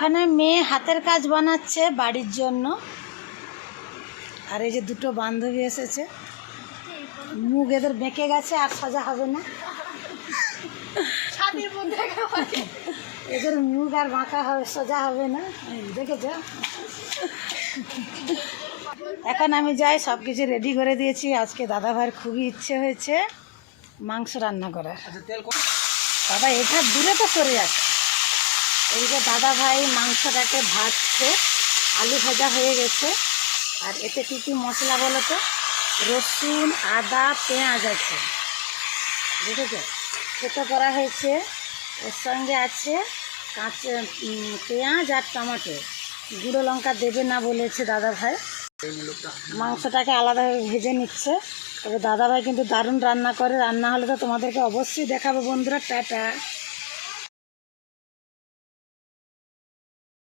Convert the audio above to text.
এখানে মেয়ে হাতের কাজ বানাচ্ছে বাড়ির জন্য। আর এই যে দুটো বান্ধবী এসেছে, মুখ এদের বেঁকে গেছে, আর সোজা হবে না। এদের মুখ আর বাঁকা হবে, সোজা হবে না, দেখেছ। এখন আমি যাই, সব কিছু রেডি করে দিয়েছি। আজকে দাদা ভাইয়ের খুবই ইচ্ছে হয়েছে মাংস রান্না করার। বাবা এটা দূরে তো সরে যাচ্ছে। এই যে দাদা ভাই মাংসটাকে ভাজছে, আলু ভাজা হয়ে গেছে। আর এতে কী কী মশলা বলো তো? রসুন, আদা, পেঁয়াজ আছে, বুঝেছ, সেটা করা হয়েছে। এর সঙ্গে আছে কাঁচা পেঁয়াজ আর টমেটো। গুঁড়ো লঙ্কা দেবে না বলেছে দাদা ভাই। মাংসটাকে আলাদাভাবে ভেজে নিচ্ছে। তবে দাদা ভাই কিন্তু দারুণ রান্না করে। রান্না হলে তো তোমাদেরকে অবশ্যই দেখাবো বন্ধুরা। টাটা।